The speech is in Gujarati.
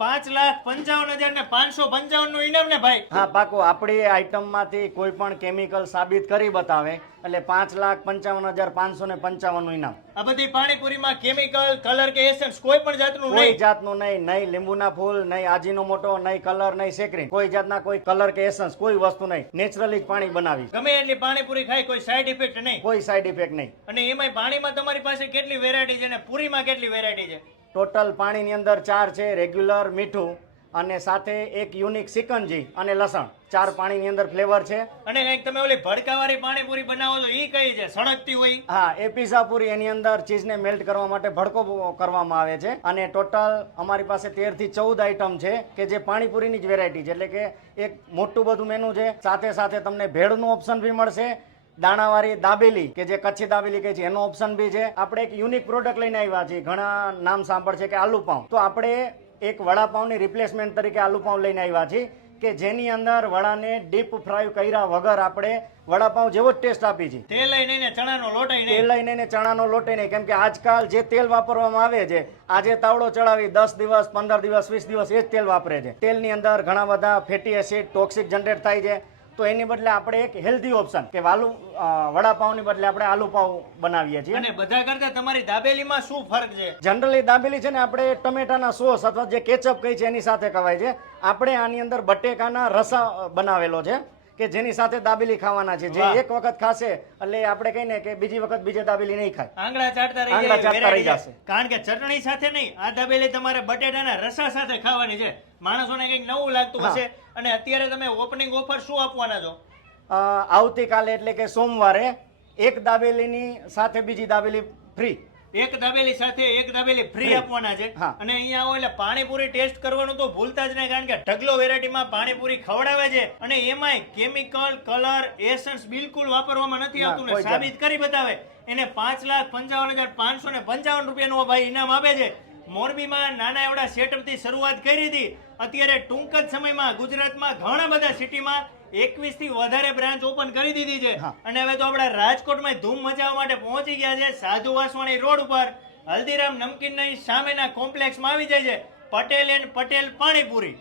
5,55,555 ને 555 નું ઇનામ ને ભાઈ. હા પાકું, આપણી આઈટમમાંથી કોઈ પણ કેમિકલ સાબિત કરી બતાવે એટલે 5,55,555 નું ઇનામ. આ બધી પાણીપુરીમાં કેમિકલ, કલર કે એસેન્સ કોઈ પણ જાતનું કોઈ નહીં. જાતનું નહીં, નહીં લીંબુના ફૂલ, નહીં આજીનોમોટો, નહીં કલર, નહીં સેકરીન, કોઈ જાતના કોઈ કલર કે એસન્સ કોઈ વસ્તુ નહીં. નેચરલી જ પાણી બનાવી, ગમે એટલી પાણીપુરી ખાય કોઈ સાઈડ ઇફેક્ટ નહીં. કોઈ સાઈડ ઇફેક્ટ નહીં. અને એમાંય પાણીમાં તમારી પાસે કેટલી વેરાયટી છે ને પૂરીમાં કેટલી વેરાયટી છે? ટોટલ પાણીની અંદર 4 છે, રેગ્યુલર, મીઠું અને સાથે એક યુનિક સિકંજી અને લસણ. 4 પાણીની અંદર ફ્લેવર છે. અને કંઈક તમે ઓલી ભડકાવાળી પાણીપુરી બનાવો તો ઈ કઈ છે? સળગતી હોય. હા, એ પીઝા પૂરી, એની અંદર ચીઝને મેલ્ટ કરવા માટે ભડકો કરવામાં આવે છે. અને ટોટલ અમારી પાસે 13 થી 14 આઈટમ છે કે જે પાણીપુરીની જ વેરાયટી છે, એટલે કે એક મોટું બધું મેનુ છે. સાથે સાથે તમને ભેળનું ઓપ્શન બી મળશે, દાણાવાળી દાબેલી કે જે કચ્છી દાબેલી કહે છે એનો ઓપ્શન બી છે. આપણે એક યુનિક પ્રોડક્ટ લઈને આવ્યા છીએ, ઘણા નામ સાંભળશે કે આલુ પાઉં, તો આપણે એક વડાપાઉંની રિપ્લેસમેન્ટ તરીકે આલુ પાઉં લઈને આવ્યા છીએ કે જેની અંદર વડાને ડીપ ફ્રાય કર્યા વગર આપણે વડાપાઉં જેવો જ ટેસ્ટ આપી છે. તેલ લઈને ને ચણાનો લોટ ય નહીં. તેલ લઈને ને ચણાનો લોટ નહીં, કેમ કે આજકાલ જે તેલ વાપરવામાં આવે છે, આજે તાવડો ચડાવી 10 દિવસ 15 દિવસ 20 દિવસ એ જ તેલ વાપરે છે. તેલની અંદર ઘણા બધા ફેટી એસિડ, ટોક્સિક જનરેટ થાય છે. તો એની બદલે આપણે એક હેલ્ધી ઓપ્શન કે વડાપાઉંની બદલે આપણે આલુ પાઉં બનાવીએ છીએ. અને બધા કરતા તમારી દાબેલીમાં શું ફરક છે? જનરલી દાબેલી છે ને આપણે ટમેટાના સોસ અથવા જે કેચઅપ કહી છે એની સાથે ખવાય છે. આપણે આની અંદર બટેકાના રસા બનાવેલો છે કે જેની સાથે દાબેલી ખાવાના છે. જે એક વખત ખાશે એટલે આપણે કહીને કે બીજી વખત બીજે દાબેલી નહીં ખાય, આંગળા ચાટતા રહી જશે. કારણ કે ચટણી સાથે નહીં, આ દાબેલી તમારે બટેટાના રસા સાથે ખાવાની છે. માણસોને કંઈક નવું લાગતું હશે. અને અત્યારે તમે ઓપનિંગ ઓફર શું આપવાના છો? આવતીકાલે એટલે કે સોમવારે એક દાબેલીની સાથે બીજી દાબેલી ફ્રી. એક દાબેલી સાથે એક દાબેલી ફ્રી આપવાના છે. અને અહીંયા આવો એટલે પાણીપુરી ટેસ્ટ કરવાનું તો ભૂલતા જ નહીં, કારણ કે ઢગલો વેરાયટીમાં પાણીપુરી ખવડાવે છે. અને એમાંય કેમિકલ, કલર, એસન્સ બિલકુલ વાપરવામાં નથી આવતું ને સાબિત કરી બતાવે. એને 5,55,555 રૂપિયાનું ભાઈ ઇનામ આપે છે. મોરબીમાં નાના એવડા સેટઅપથી શરૂઆત કરી હતી. અત્યારે ટૂંક જ સમયમાં ગુજરાતમાં ઘણા બધા સિટીમાં 21 થી વધારે બ્રાન્ચ ઓપન કરી દીધી છે. અને હવે તો આપણા રાજકોટમાં ધૂમ મચાવવા માટે પહોંચી ગયા છે. સાધુ વાસવાણી રોડ ઉપર હલ્દીરામ નમકીનની સામેના કોમ્પ્લેક્સમાં આવી જાય છે પટેલ એન્ડ પટેલ પાણીપુરી.